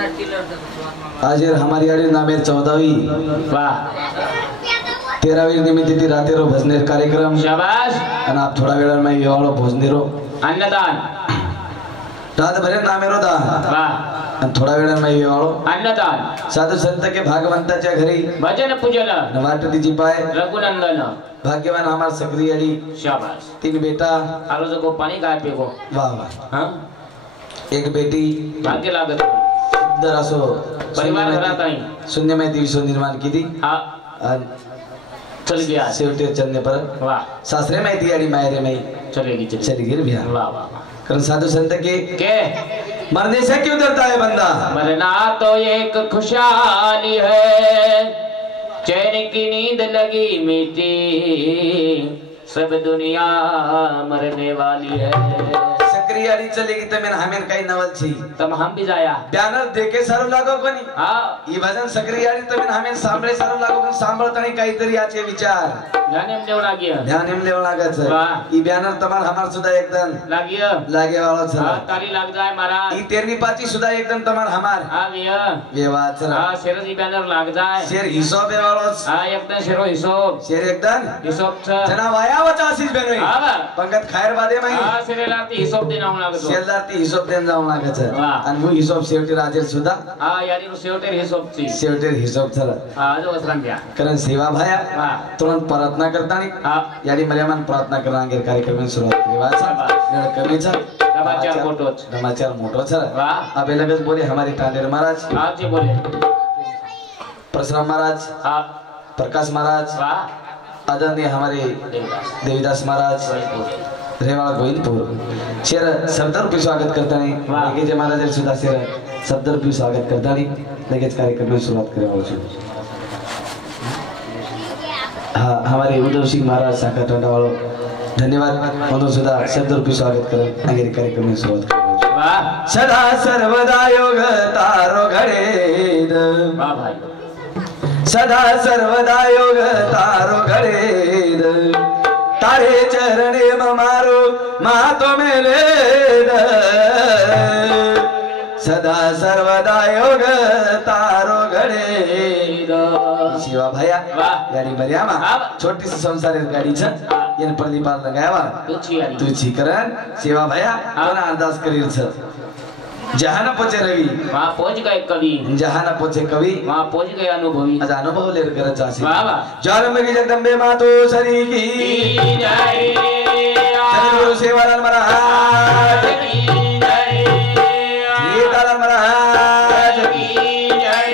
आज हमारी आड़ी नामेर 14वी वाह 13वी निमित्त ती रातेरो भजनेर कार्यक्रम शाबाश आणि आप थोडा वेळान मैं येवाळो भजनेरो अन्नदान रात भरे नामेरो दान वाह आणि थोडा वेळान मैं येवाळो अन्नदान साधू संत के भागवंताच्या घरी भजन पूजन वाटती पाय रघुनंदन भाग्यवान हमार सक्रिय आड़ी शाबाश 3 बेटा आरोज को पानी गाय पे को वाह वाह हां एक बेटी भाग्य लागत सुंदर असो परिवार घरात आई शून्यमय दिवसो निर्माण केली हां चल गया शेवटी चलने पर वाह सासरे में थी आड़ी मायरे में चलेगी चली गिर भैया वाह वाह कारण साधु संत के मरने से क्यों डरता है बंदा मरना तो एक खुशहाली है चैन की नींद लगी मीठी सब दुनिया मरने वाली है सक्रियाड़ी चलेगी तो मैंने हमें कहीं नवल छी तब हम भी जाया बैनर देके सारू लागो कोनी हां ये भजन सक्रियाड़ी तो मैंने हमें सांभळे सारू लागो पण सांभळतानी काहीतरी याचे विचार ध्यान एम देव लागिया ध्यान एम देव लागत सर ई बैनर तमार हमार सुद्धा एकदम लागिया लागे वाला सर हां ताली लाग जाए महाराज ई 13वी पाची सुद्धा एकदम तमार हमार हां भैया ये बात सर हां शेर जी बैनर लाग जाए शेर हिसाब है वाला हां एकदम शेरो हिसाब शेर एकदम हिसाब छ जना वाया वचा आशीष बेनोई हां पंगत खायर बादे माई हां शेरेलाती हिसाब देना लागतो शेरदारती हिसाब देन जाऊ लागत सर वाह आणि वो हिसाब शेवटी राजेर सुद्धा हां यारी शेवटेर हिसाब ची शेवटी हिसाब सर हां जो वसरान घ्या कारण सेवा भाया हां तुरंत प्रार्थना करतानी हां याडी मर्यामान प्रार्थना करणांगे कार्यक्रम सुरुवात करेवाचा कमीचा समाचार मोठोच समाचार मोठो सर वाह अबे लगत बोले हमारे टांडेर महाराज हां जी बोले परशुराम महाराज हां प्रकाश महाराज वाह आदरणीय हमारे देवीदास महाराज रेवाड़ा गोविंदपुर शेर 70 रुपये स्वागत करता नहीं लेकिन जय महाराज सुधा शेर 70 रुपये स्वागत करता नहीं लेकिन कार्यक्रम में शुरुआत करें हाँ हमारे उद्धव सिंह महाराज शाखा टंडा वालों धन्यवाद उन्होंने सुधा 70 रुपये स्वागत करें आगे कार्यक्रम में शुरुआत करें वाह सदा सर्वदा योग तारो घड़े वाह भाई सदा सर्वदा योग तारो घड़े तारे चरणे मारो मातो मेले सदा सर्वदा योग तारो घड़े शिवा भैया गाड़ी मरियामा छोटी सी संसार गाड़ी छ इन प्रदीपाल लगावा तुझी करण शिवा भैया कोना अरदास करीर छ जहां न पहुंचे रवि वहां पहुंच गए कवि जहां न पहुंचे कवि वहां पहुंच गए अनुभवी आज अनुभव लेर कर चासी वाह वाह जन्म की जगदंबे मातो सरी की जय गुरु सेवालाल महाराज की जय सीतालाल महाराज की जय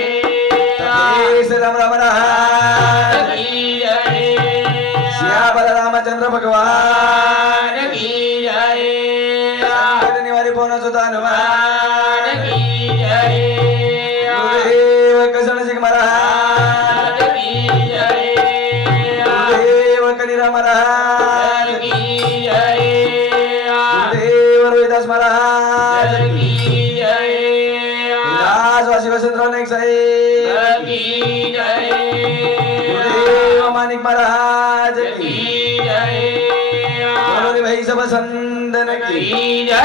तेज राम महाराज की जय श्याम रामचंद्र भगवान की जय निवारी पौना सुधा हनुमान की जय गुरुदेव कृष्ण सिंह महाराज की जय गुरुदेव कनीरा महाराज की जय गुरुदेव रोहिदास महाराज की जय दास वासी वसंतराव नाईक साहेब की जय गुरुदेव माणिक महाराज की जय बोलो भाई सब संदन की जय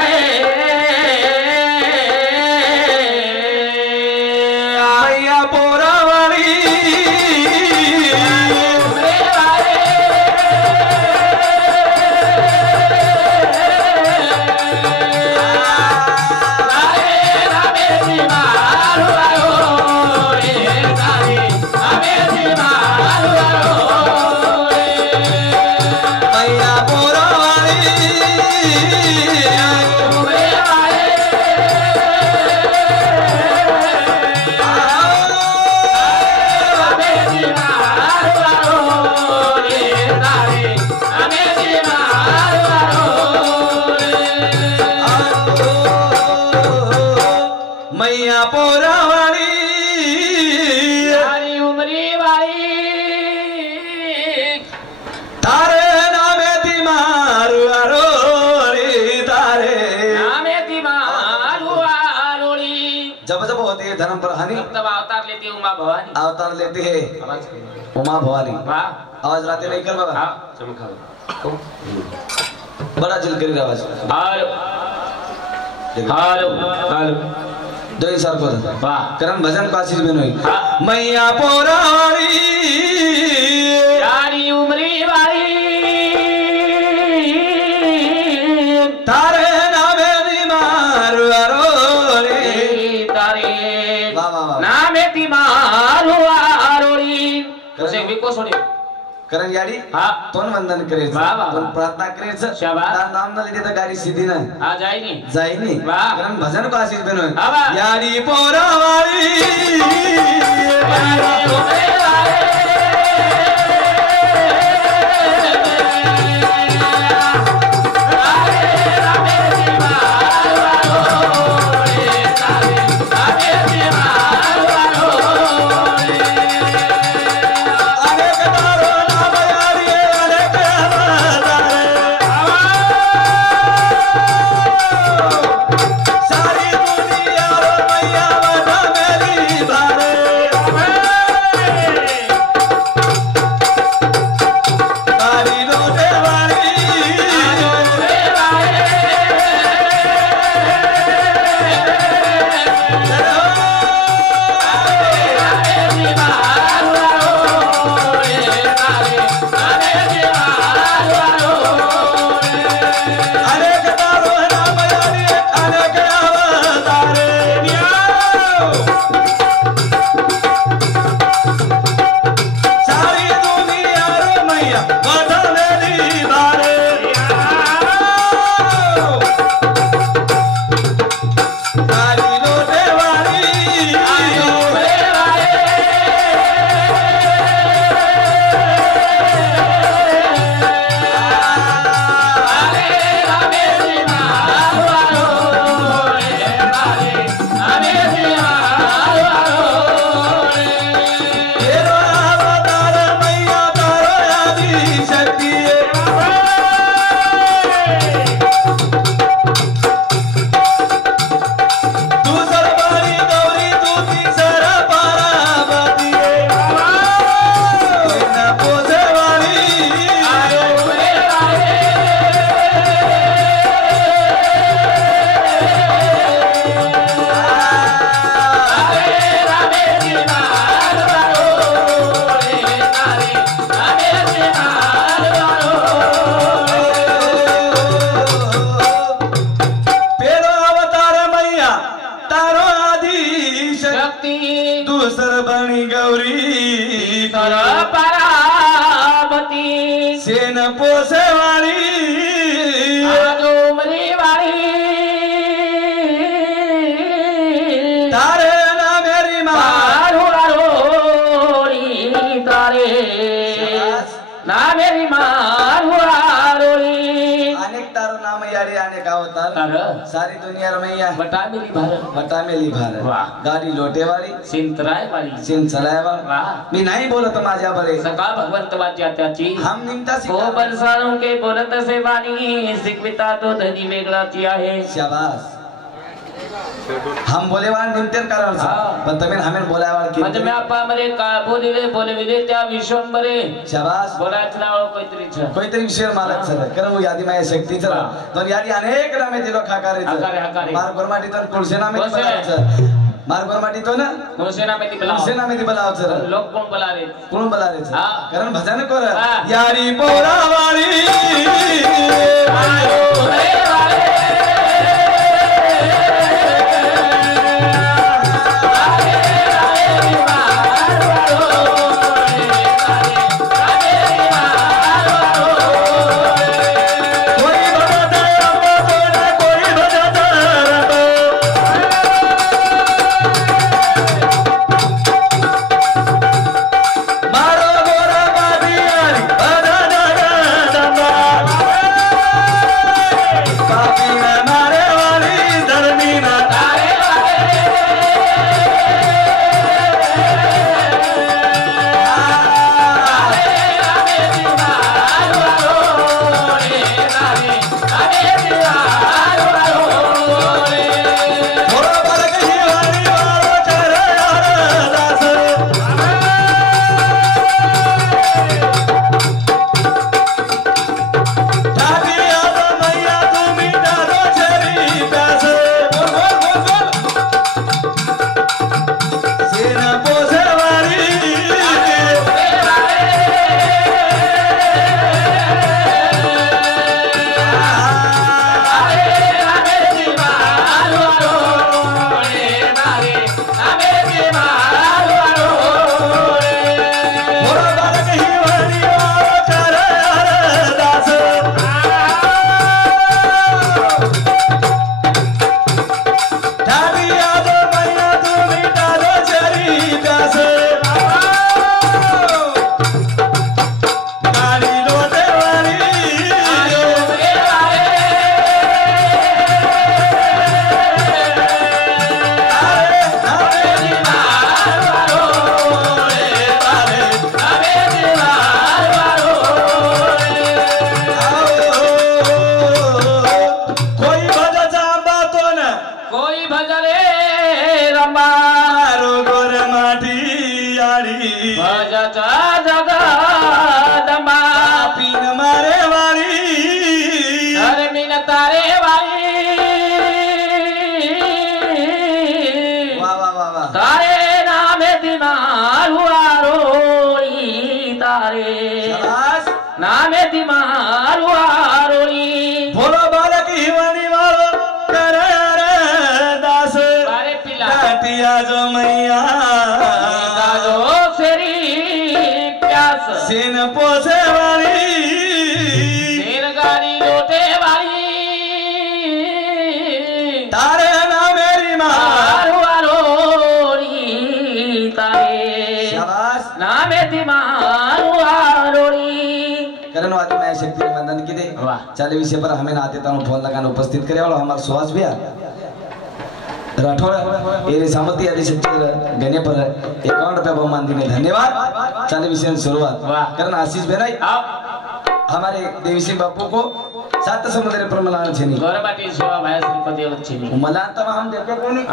मैया पोरावाली अवतार लेती है उमा भवानी आवाज लाते नहीं कर बाबा बड़ा जल करी आवाज हेलो हेलो हेलो दोन सार को वाह कारण भजन को आशीष में नहीं हाँ। मैया पोरावाली यारी उमरी वाली तारे नामे बीमार अरोली तारे वाह वाह वाह नामे बीमार आरोली कसे विको सोडी कारण याडी हाँ तोन वंदन करेच वाह, वाह, तोन वाह. प्रार्थना करेच शाबाश. तार नाम न लिहिते तर गाडी सीधी नाही आ जाईनी जाईनी वाह. कारण भजन को आशीष में नहीं हाँ, वाह. याडी पोरावाली यारी उमरी वाली सेन पोसेवाली उमरी वाली तारे ना मेरी माँ तारे ना मेरी मारोली अनेक तारो नाम यारी अनेक अवतार सारी दुनिया रमैया बटा मेरी भारत बटा मेली भारत वाह. गाडी लोटेवाली सिंतराय वाली सिंग चलायवाल वाह. मी नाही बोलत माझ्या बरे सकाळ भगवंत वाच्या त्याची हम निमता हो सिखा बरसाणू के बोलत से वाणी शिकविता तो धनी वेगळाची आहे शाबाश हम बोले वाल निमतेर कारण हाँ. पण तमेन हमें बोलाय वाल म्हणजे मी आपा मरे का बोलविले त्या विश्वंबरे शाबाश बोलायचं नाव काहीतरीच कोणतरी विषय मालक सर कारण वो यादी माझ्या शक्तीच हाँ. तर यादी अनेक नामे दिलो खाकारे हकारे. मार गोरमाटी तर तुळसे नामे कोणसे? बोलायचं मार गोरमाटी तो ना कोणसेना में तुळसे बुलाव नामे ती बोलावचं लोक कोण बोला रे कोण बोलायचं हाँ. कारण भजन कर हाँ. यारी पोरावाली Papi, तारे शाबाश नामे ती मारू आरोळी बोलो बालक हिवानी वालो करार दास अरे पिला काटिया जो मैया जो सेरी प्यास सेन पोसे वाली सेन गाड़ी लोटे वाली तारे ना मेरी मारू आरोळी तारे शाबाश नामे ती मारू आरोळी करण वादी मैं शक्ति वंदन की दे वाह चाले विषय पर हमें आते ता फोन लगाना उपस्थित करे वाला हमारा सुहास भैया राठौड़ एरे सामती आदि शक्ति गने पर 51 रुपया बहुमान देने धन्यवाद चाले विषय शुरुआत वाह करण आशीष भाई हमारे देवी सिंह बापू को सात समुद्र पर मलाना छेनी गौरबाटी सेवा भाई श्रीपति वच्छिनी मलान तो हम देखे कोणी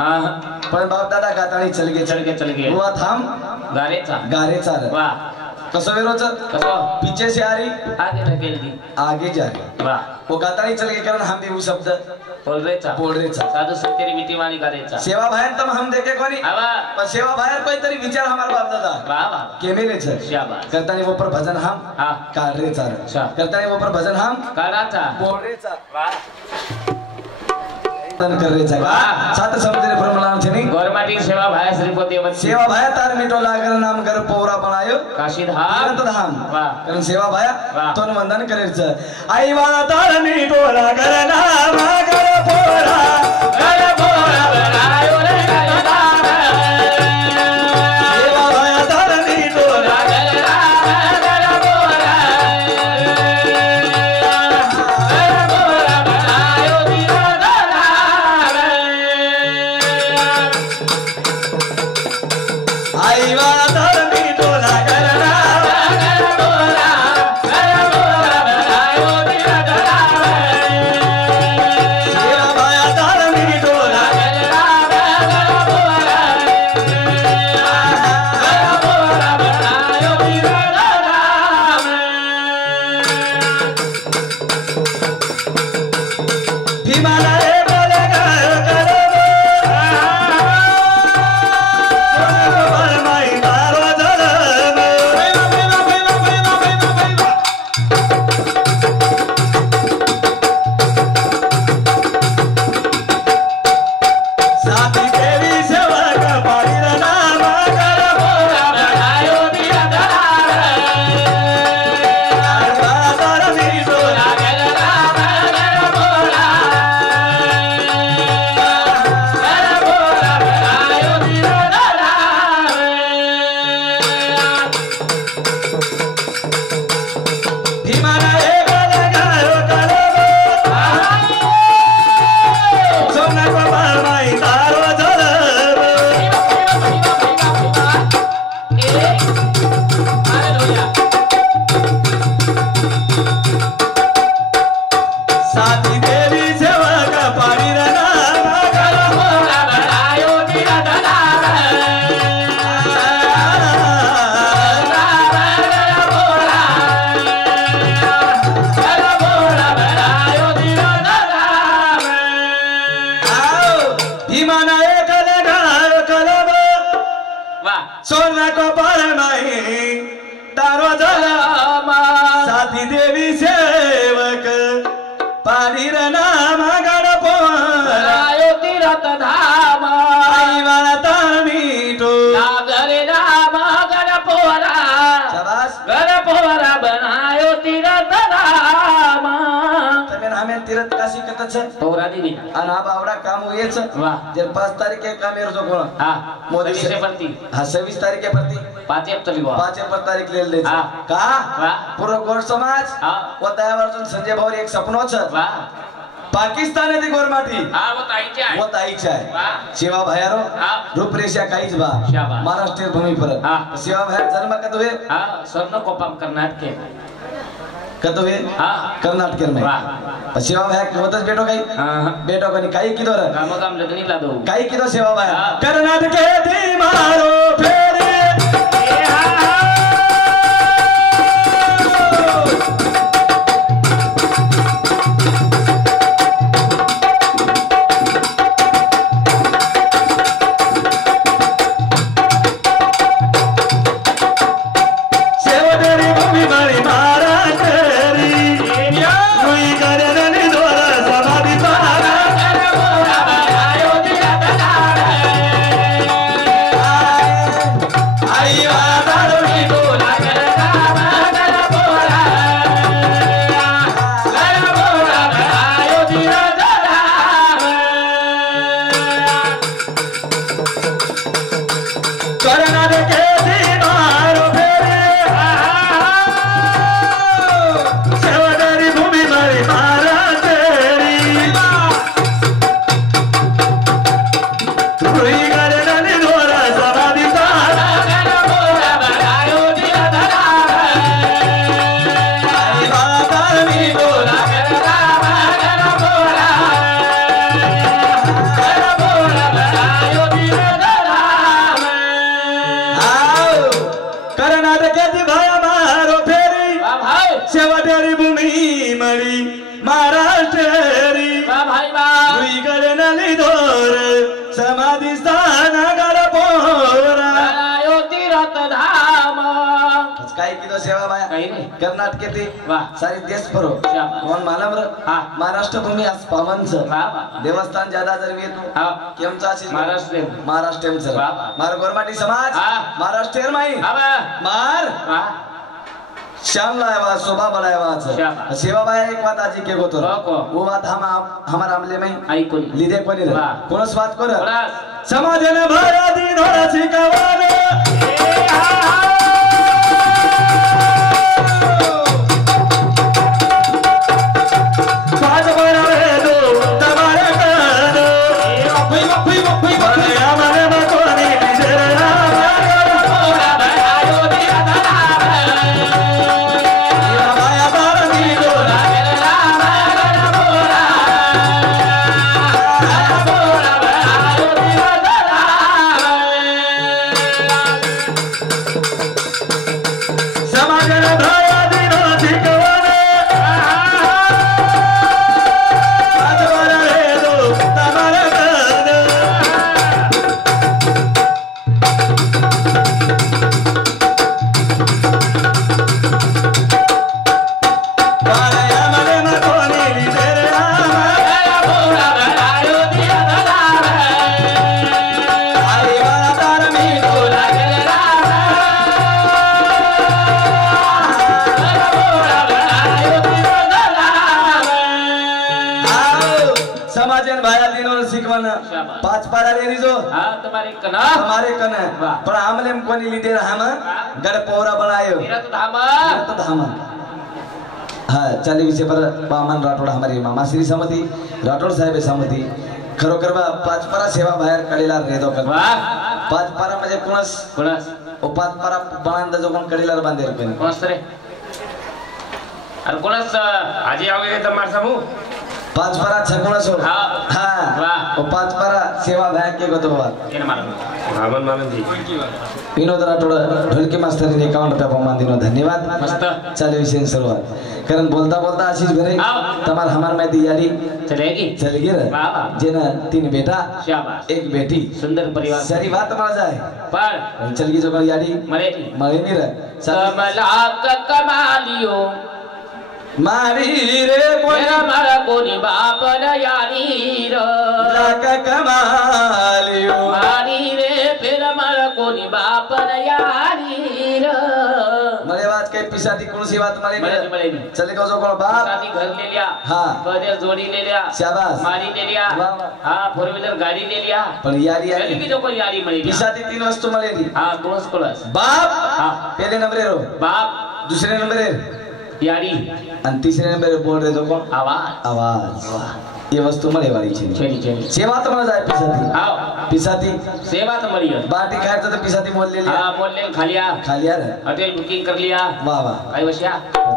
पण बाप दादा गाताणी चल गए वो थांब गारेचा वाह कसं वेरोच कसं पीछे से आ रही आगे ढकेल दी आगे जा रही वाह वो गाताणी चल गए कारण हम भी वो शब्द पोलरेचा साधू सत्तेरी मिठी वाली गारेचा सेवा भायर तम हम देखे कोणी आवा पण सेवा भायर कोई तरी विचार हमार बाप दादा वाह वाह केमेले छ शाबाश करतानी वो पर भजन हम हां काढरेचा अच्छा करतानी वो पर भजन हम काढाचा पोलरेचा वाह कर रे जागा सात समुद्र पर मलाना छेनी गौरबाटी सेवा भाई श्रीपति वच्छिनी सेवा भाया तार मिटो लागर नाम कर पोरा बनायो काशीधाम धाम वाह कारण सेवा भाया वाह. तोन वंदन करेच आई वाला तार मिटो लागर नाम कर पोरा घर बोरा बनायो रे गजदार सेवा भाया तार मिटो घर बोरा बनायो दीदार आई वाला तार मिटो लागर नाम सेवा भाया तार मिटो भीमाला रे बोले गायो करो सोने माई तारो धर्म साथी देवी सेवा का पारी नाम कर आई वाला तार मिटो भीमाला रे बोले गायो करो सोना को माई तारो धर्म साथी देवी सेवा का पारी नाम कर भीमाना एक लगायो कलम सोना को पर नहीं तारो जलम साथी देवी सेवक पारी नाम गणपोर आई वाला तार मीठो शाबाश बनायो तीरथ धाम તમે નામે તીરથ કાશી કરતા છે पौरा दीदी અને આ બાવડા કામ હોય છે वाह જે 5 તારીખે કામ એરો છો કોણ हाँ मोदी मोदी से- से पड़ती હા 26 તારીખે પડતી पाँच चली गो 5 एप्रिल तारीख ले લે છે હા. का वाह પૂરો ગોર સમાજ हाँ વતાયા વર્જન સંજય ભાવરી એક સપનો છે वाह पाकिस्तान ती गोरमाटी हाँ वो ताई चे वो ताई चाय वाह सेवा भायारो हाँ रूपरेषा काहीच बा शाबास. महाराष्ट्र भूमि पर हाँ. सेवा भायर जन्म कतो है हाँ स्वर्ण कोपम कर्नाटक कतो है हाँ कर्नाटक में वाह सेवा भाया होतच बेटो काही हाँ बेटो कनी काही किदो रे काम काम लगनी ला दो काही किदो सेवा भाया हाँ. कर्नाटक दी मारो फेरे सेवा तेरी भूमि शेवटेरी भूमी मळी महाराष्ट्री भाई बा दुईकडे नली दोर समाधी स्थान गड पोरा आयो तीरथ धाम काय किलो सेवा बाया काही नाही कर्नाटक ते वाह सारी देश भरो शाबाश. कोण मालम र हा महाराष्ट्र भूमी आज पावनच वाह वाह देवस्थान ज्यादा जर येतो हा केमचा अशी महाराष्ट्र महाराष्ट्र सर वाह, वाह. मार गोरमाटी समाज हा. महाराष्ट्र माई हा बा मार वाह श्याम लायवा शोभा बनायवा शाबाश. सेवा बाया एक बात आजी के गोतो को? वो बात हम हमार आमले में ऐकून लिदे कोणी रे वाह. कोणस बात कर कोणास? समाजने भया दिन होरा शिकवान पाच पारा रे रिजो हाँ तुम्हारे कना हमारे कने वाह. पण आमले कोणी लिदे हम गड पोरा बनायो तीरथ धाम तो धाम हा चाली विषय पर वामन राठोड हमारी मामा श्री समती राठोड साहेब समती खरोखर बा पाच पारा सेवा बाहेर कडेला रेदो कर वाह पाच पारा म्हणजे कोणस कोणास ओ पाच पारा बांध जो कोण कडेला बांधेल पण कोणास रे अरे कोणास आजी आवगे तर मार समू पाच पारा छकोणस हो हा. हा वाह. ओ पाच पारा सेवा बाहेर के गोतो बा केन मारन रामन मानन जी विनोद राठोड ढोलकी मास्टर 51 रुपया प्रमाण दिनो धन्यवाद मस्त चाले विषय सुरुवात कारण बोलता बोलता आशीष भरे हाँ. तमार हमार में दियारी चलेगी चली रे वाह वाह जेना 3 बेटा शाबाश एक बेटी सुंदर परिवार सारी बात मजा जाए पर चल की जो कर यारी मरे मळे नहीं रे कमला कमालियो मारी रे मेरा मारा कोनी बाप न यानी रो लाक कमालियो मारी रे फिर मारा कोनी बाप न यानी रो मळे बात के पिसाती कौन सी बात मारी मरे चले को जो कोण बाप शादी घर ले लिया हाँ. बदे जोड़ी ले लिया शाबाश. मारी ले लिया वाह, वाह. हाँ फोर व्हीलर गाड़ी ले लिया पण यारी चली यारी की जो कोई यारी मरी पिसाती 3 वस्तू मळेली हाँ कोस कोस बाप हाँ पहले नंबर रो बाप दूसरे नंबर यारी आणि तिसरे नंबर बोल रे जो कोण आवाज आवाज ये वस्तू मळे वाली छे चली चली सेवा तो मला जाय पिसाती आओ पिसाती सेवा तो मरी है बाटी खायचं तर पिसाती बोललेली हाँ बोल ले खा लिया खाली यार होटल बुकिंग कर लिया वाह वाह काय वशिया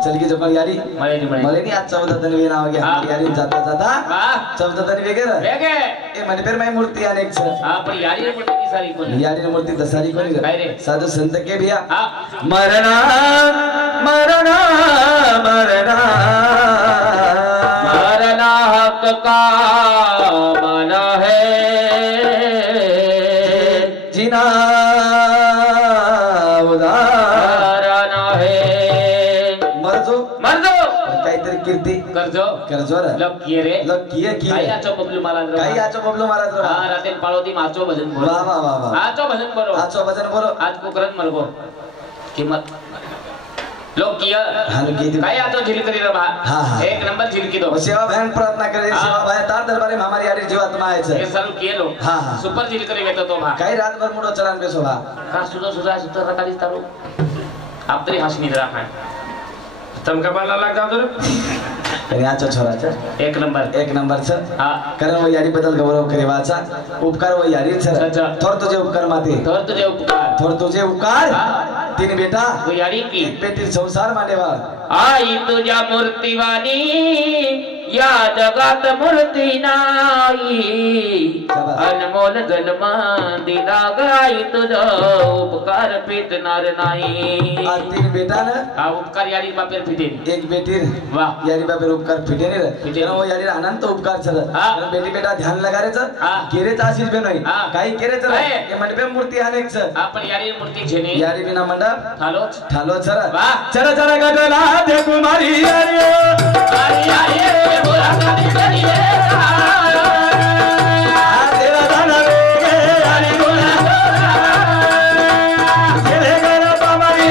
चल की जोकर यारी मळे नहीं मळे मले नहीं आज 14 दिन वे नाव घ्या हाँ. यारी जाता जाता वाह 14 दिन वेगेर वेगे ए मने पेर माई मूर्ती अनेक छ हाँ पर यारी ने पड़ती सारी कोनी यारी मूर्ती दसारी कोणी काय रे? साधू संत के बिया हाँ मरणा मरणा मरणा मरना हक का माना है जिना उदार मरना है मरजो मर दो काहीतरी कीर्ती करजो करजो रे लग किए रे लोक किए काय किए आचो बबलू माला काही आचो बबलो महाराज रो हाँ रातेल पाळोदी माचो भजन बोलो वाह वाह वाह वाह आचो भजन बोलो आचो भजन बोलो आज को करत मरगो किंमत लोग किया हां की दी काय आचो झिलकरी रे बा हाँ, हाँ. एक नंबर झिलकी दो सेवा बहन प्रार्थना करे हाँ. सेवा बहन तार दरबारे में हमारी यारी जीवात्मा आहे ये छ सर्व किए लो हाँ, हाँ. सुपर झिलकरी वेतो तो भा काही रात भर मुडो चलान बेसो बा का सुदो सुदा सुतर रकाली तारो आप तरी हसनी जरा खाय तम का बाला लाग जाओ तो आणि आचो छोरा छ एक नंबर छ हाँ कारण वो यारी बदल गौरव करे वाचा उपकार वो यारी छ अच्छा. थोर तुझे उपकार माते तर तुझे उपकार थोर तुझे उपकार हाँ. 3 बेटा तो यारी की एक बेटी संसार मानेवा आई तुझ्या मूर्तिवानी या जगात मूर्ती नाही अनमोल जन्म दिला गाई तुझा उपकार फिटणार नाही. तीन बेटा ना हा उपकार यारी बापेर फिटेन एक बेटी वाह यारी बापेर उपकार फिटेने रे फिटेने. वो यारी अनंत उपकार छल हा. बेटी बेटा ध्यान लगारेच हा. केरेच आशीष बे नाही हा. काही केरेच रे आहे. ये मंडपे मूर्ती अनेक छ आपण यारी मूर्ती छेने यारी बिना मंडप थालोच ठालो छर वाह. चर चर गटला दे कुमारी यारी आरी आरी रे बोला करी करी रे तेरा दाना रे यारी बोला तेरे घर पामारी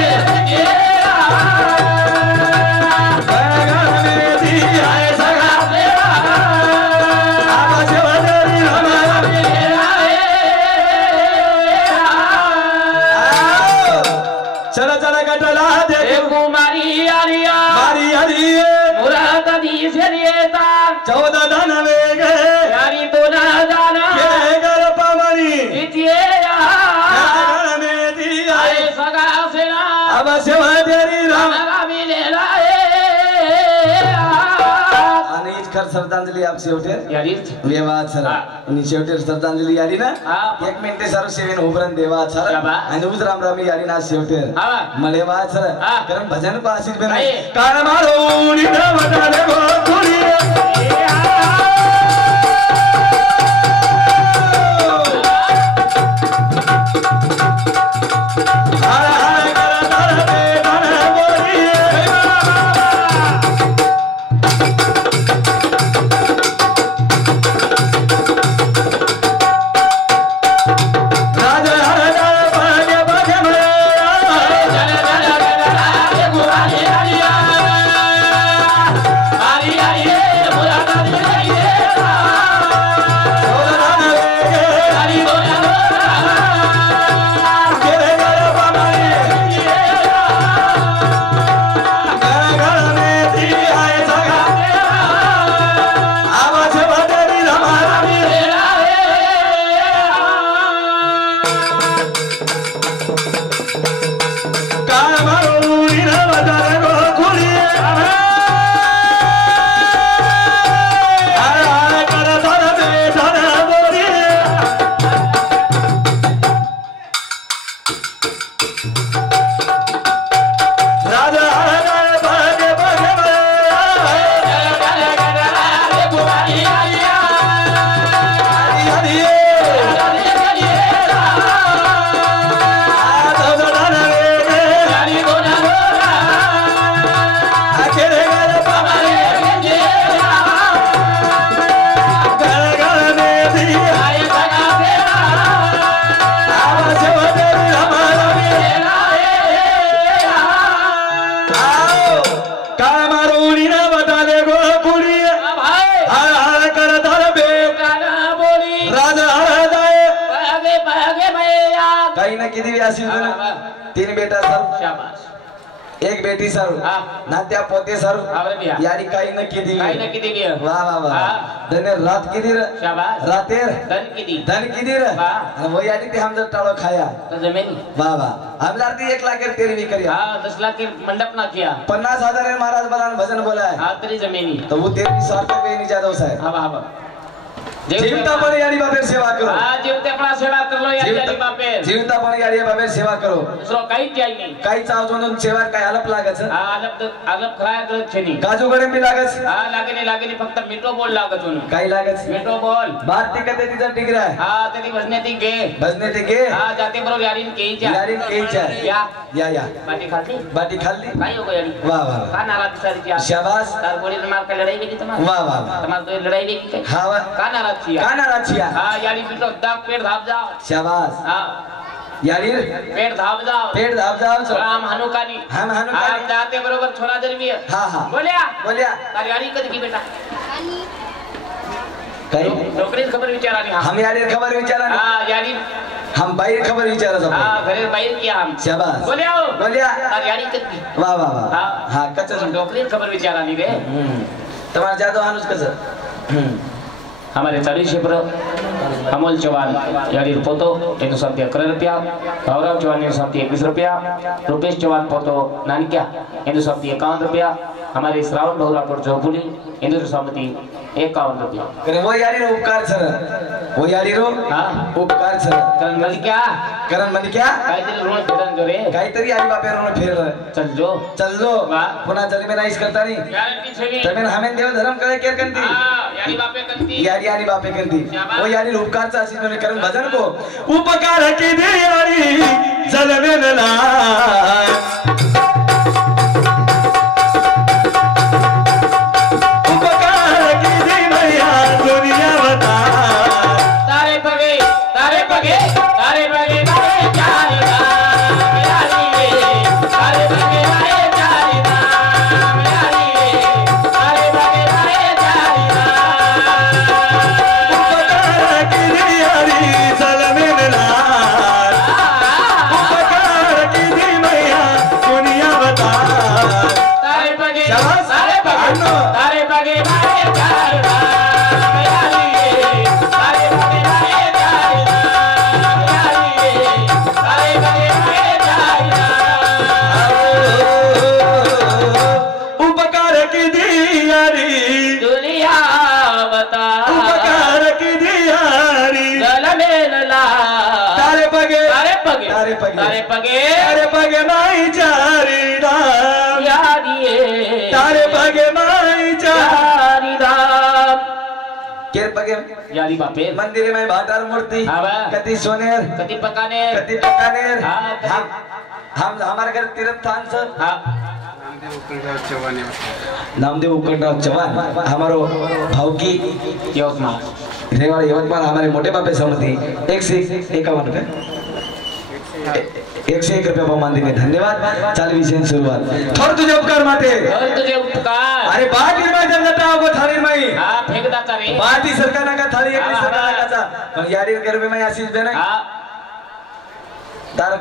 चला चला गटला दे कुमारी आरिया मारी हरी मुराद दी शरीयता 14 दाना वेगे यारी दोना जाना तेरे घर पामारी इतिये या घर में दी आए आए सगा सेना अब सेवा तेरी राम हमारा मिलेला ए आणि खर श्रद्धांजली आप शेवटे यारी व्यवहार सर हा. आणि शेवटे श्रद्धांजली यारी ना हा. 1 मिनिट सर सेवेन उभरण देवा सर शाबा. आणि उज राम रामी यारी ना शेवटे हा. मले वा सर हा. कारण भजन को आशीष बे आहे. कान मारो नी वटाले गो तुरी हर हर कर तर दे धन बोली राजा हर हर भाग्य भाग्य तेरे घर पामारी घर घर में दी आए सगा आवाज बदली हमारा कान मारो नी वटाले गो खुली हर हर कर तर दे धन बोली राजा हर हर भाग्य भाग्य हरि हरि आदो दान रे तेरे घर पामारी घर घर में दी आवाज बदली हमारा आओ कान मारो नी वटाले गो कुड़ी हर हर कर धर बे राजा हर जाए काही ना किती व्यासी तीन बेटा सर एक बेटी सर हा. नात्या पोते सर आवरे बिया. यारी काही न किती वाह वाह वाह हा. धन रात किती र शाबाश. रातेर धन किती धन किती र वाह. आणि वो यारी ते हम जर टाळो खाया तो जमेनी वाह वाह हम लाती 1 लाख तेरी भी करिया हाँ 10 लाख के मंडप ना किया 50,000 है महाराज बलान भजन बोला है हाँ तेरी जमीनी तो वो तेरी 100 रुपये नहीं ज्यादा होता है हाँ हाँ जीवता पण यारी बाबेर सेवा करो हाँ जीवते अपना सेवा कर लो यार यारी बापे जीवता पण यारी बाबेर सेवा करो दूसरो काही चाहिए नहीं काही चावजून सेवा काय अलप लागच हाँ अलग खराय करत छे नहीं काजू गडे मी लागच हाँ लागे नहीं फक्त मिठो बोल लागत होनो काही लागच मिठो बोल बात टिकते तिचा टिकरा आहे हाँ तेरी भजने ती गे भजने ते गे हाँ जाते बरोबर यारी के जा यारी केच्या या बाटी खाती बाटी खाल्ली काय हो यारी वाह वाह का नाराज सारी क्या शाबाश तार गोली मार का लड़ाई बेकी तुम्हारी वाह वाह वाह तुम्हार तो लड़ाई बेकी काय हा वाह का नाराज छिया का नाराज छिया हाँ यारी मिठो दाग पेड़ धाप जाओ शाबाश हाँ यारी पेड़ धाप जाओ पेड़ धाप जाओ सर हम हनुकानी हम हनुकानी. हम जाते बरोबर छोरा जन्मी है हाँ हाँ बोल्या तारी यारी कधी की बेटा काही नोकरीच खबर विचारानी हम यारी खबर विचारा हाँ यारी हम बाहेर खबर विचारत हाँ आहोत घरे बाहेर किया हम शाबाश बोल्या बोल्या तार यारी कधी वाह वाह वाह हाँ हा कच्चा नोकरीच खबर विचारानी रे तुम्हाला जादू हानुस कसं हमारे 40 पर अमोल चौहान यारी पोतो 111 रुपया, गौरव चौहान 121 रुपया, रुपेश चौहान पोतो नानिक्या 151 रुपया, हमारे श्रावण बहुरापुर चौपुली 51 रुपया। वो यारी रो उपकार सर, वो यारी रो हाँ उपकार सर। करण मन क्या काहीतरी ऋण फेडन जो रे काहीतरी आई बापे ऋण फेर चल जो पुन्हा चली में नाहीच करता नाही तमेन हमेन देव धर्म करे केर कंती यारी आणि बापे कंती वो यारी उपकारचा अशी तुम्ही करून भजन को उपकार की दे यारी जलवेन ला तारे पगे माई चारी धाम तारे पगे माई चारी धाम केर पगे यारी बापे मंदिर में भाटार मूर्ति कति सोनेर कति पकानेर हम हमारे घर तीर्थ स्थान सर नामदेव उकड़राव चव्हाण हमारो भावकी यवतमाळ हमारे मोटे बापे समती 151 रुपये 101 रुपया बहुमान देने धन्यवाद। चाल विषय सुरुवात थोर तुझे उपकार माते अरे बाटी में जब लटाओ को थाली में हां फेंकदा करे बाटी सरकार का थाली एक सरकार का पण यारी गरबे में आशीष देना तार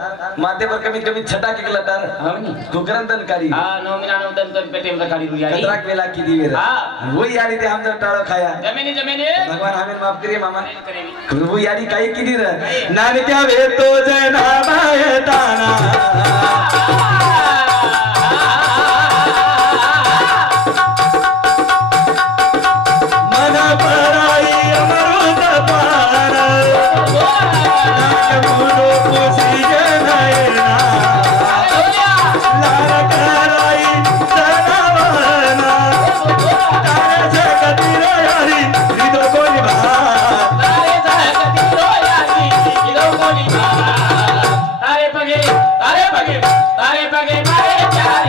माते पर कमी कमी छटा के लटार हमनी कुकरंतन कारी हां नोमिना नोदन तन पेटे में खाली यारी कतराक वेला की दी वेरा वो यारी ते हम टाळो खाया जमीनी भगवान हमें माफ करिए मामा वो यारी काई की दी रे नान क्या वे तो जना माय ताना मना पराई अमृत पाना नाक मुनो खुशी जनायना लाल कराई सनावना तारे जगती यारी हृदय को निभा तारे जगती यारी हृदय को निभा तारे पगे मारे चारी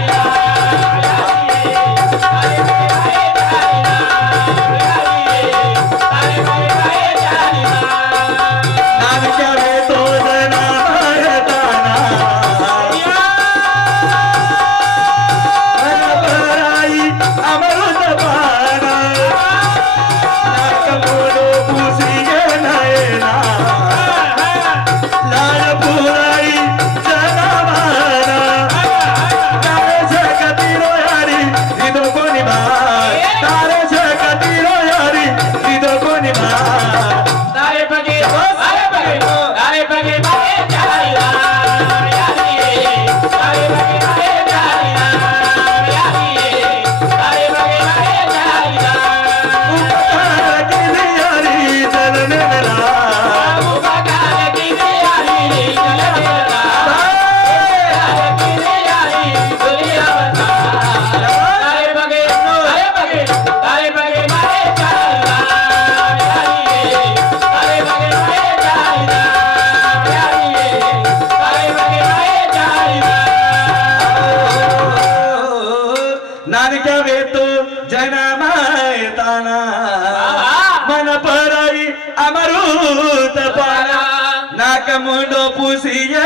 मुंडो पुसिए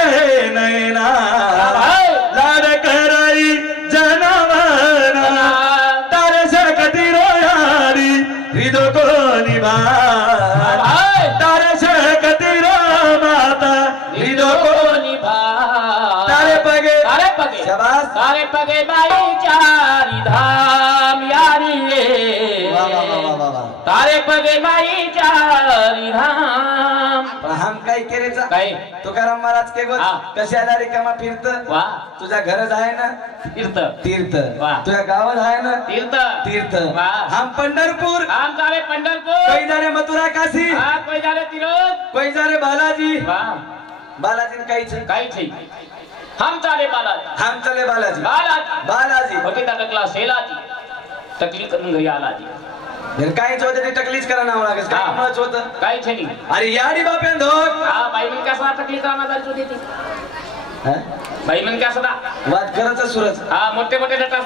नैना लाड कराई जनवना तारे सकती रो यारी हृदय को निभा तारे सकती रो माता हृदय को निभा तारे पगे शाबाश तारे पगे माई चारी धाम यारी वाह वाह वाह वाह तारे बगे माई चारी धाम हम काय केरेचा काय तुकाराम महाराज के गोत कशा आला रिकामा फिरत वा तुझ्या घरच आहे ना तीर्थ तीर्थ वाह. तुझ्या गावात आहे ना तीर्थ तीर्थ वाह. हम पंढरपूर हम जा रहे पंढरपुर कोई जा रे मथुरा काशी हाँ कोई जा रहे तिरुप कोई जा रे बालाजी वाह बालाजी ने काहीच काही थी हम चाले बालाजी हम चले बालाजी बालाजी बालाजी होती तक क्लास सेलाजी तकलीफ करून घरी आलाजी जर काहीच होतं ते टकलीच करा नाव लागेल काय महत्व होतं काही छे नाही अरे याडी बापेन धोक हा बाई मन कसा तकलीफ करणार दाल चोदी ती बाई मन कसा दा वाद करायचा सूरज हा मोठे मोठे लटा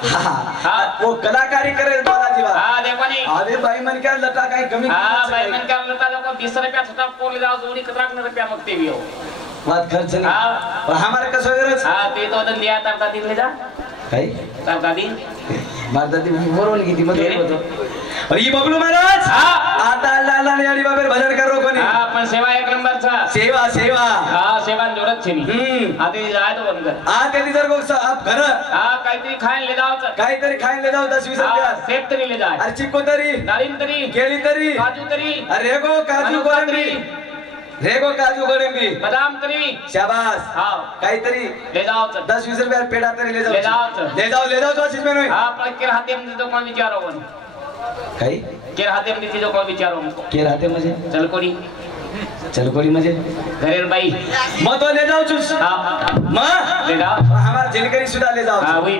हा वो कलाकारी करे बालाजी बा हा देखो नहीं अरे बाई मन क्या लटा काय कमी हा बाई मन का लटा लोक 20 रुपया छोटा पोले जाओ जोडी 11 रुपया मगते भी हो वाद खर्च नाही हा पण हमारे कसं गरज हा ते तो दन दिया तर दादी ले जा काय तर दादी मारदादी बोलवली किती मध्ये होतो अरे ये बबलू महाराज हा आता लाला याडी बाबेर भजन करो कोणी हा पण सेवा एक नंबर चा सेवा सेवा हा सेवा जोडत छे नी आधी जाय तो बंद कर आ कधी जर गोस आप घर हा काहीतरी खायला ले जाओ काहीतरी खायला ले जाऊ 10-20 रुपया सेब तरी ले जाय अरे चिक्को तरी डाळिंब तरी केळी तरी काजू तरी अरे गो काजू गोडंबी रेगो काजू गोडंबी बदाम तरी शाबाश हाँ काहीतरी ले जाओ 10-20 रुपया पेड़ा तरी ले जाओ ले जाओ ले जाओ तो चीज में नहीं हाँ पर के हाथे में तो कौन विचारो वन काही के हाथे में दीजिए तो कौन विचारो हमको के रहते मुझे चल कोड़ी चल कोड़ी मुझे घरेर भाई मैं तो ले जाओ चुस हाँ मां ले जाओ हमार जिनकरी सुधा ले जाओ हाँ वही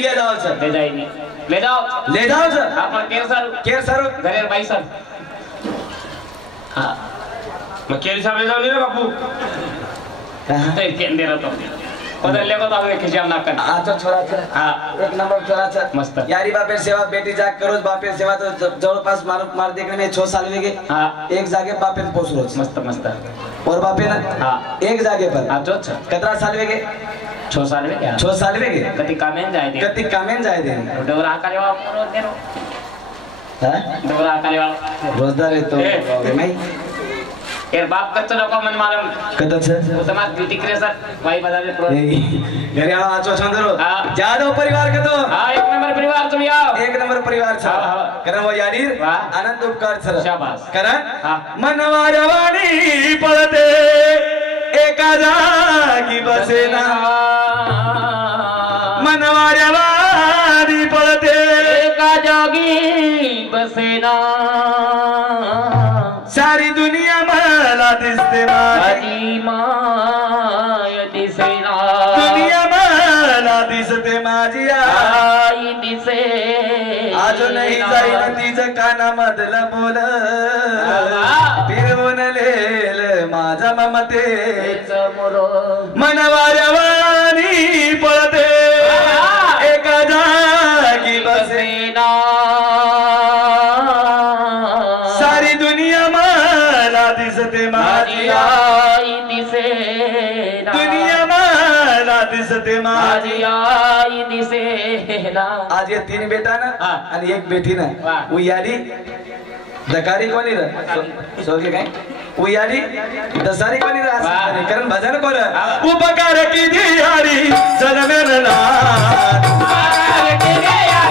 ले जाओ सर ले जाएंगे ले जाओ सर हाँ पर केर सर घरेर भाई सर हाँ मैं केरी साहब ले जाओ नहीं ना बापू कहां दे रहा तो बदल ले को तो आपने खिसिया ना कर आचा छोरा हाँ एक नंबर छोरा मस्त यारी बापेर सेवा बेटी जाग करोज बापेर सेवा तो जवळपास मार देखने में 6 साल वेगे हाँ एक जागे बापेन पोसरोज मस्त मस्त और बापे ना हाँ एक जागे पर हाँ जो कतरा साल वेगे 6 साल में क्या 6 साल वेगे कति कामेन जाए दे कति कामेन जाय दे डोरा आकार वाला रोज दे रो हां डोरा आकार वाला रोजदार है तो नहीं यार बाप कच्चा लोग मन मालूम कतच वो समाज ड्यूटी करे सर भाई बता दे प्रो घरे आवा आचो छंदरो हाँ। जादव परिवार कतो हाँ एक नंबर परिवार तुम आओ एक नंबर परिवार छ हाँ, हाँ। करण वो याडीर वाह। आनंद उपकार छ शाबाश करण हाँ। मनवारवाणी पळते एका जागी बसेना मनवारवाणी पळते एका जागी बसेना सारी दुनिया मला दिसते माझी माय दिसेना दुनिया मला दिसते माझी आई दिसे अजूनही जाईन तिचं कानामधलं बोल फिरवून लेल माझा ममतेच मोरो मनवारवाणी पळते एका जागी बसेना सारी दुनिया मला दिसते माझी आई दिसे दुनिया मला दिसते माझी आई दिसे आज ये 3 बेटा ना हाँ। आणि एक बेटी ना वाह। उयाडी दकारी कोणी र सोगे काय उयाडी दसारी कोणी र वाह। कारण भजन कोर उपकार की दियारी जन्मेला उपकार की दियारी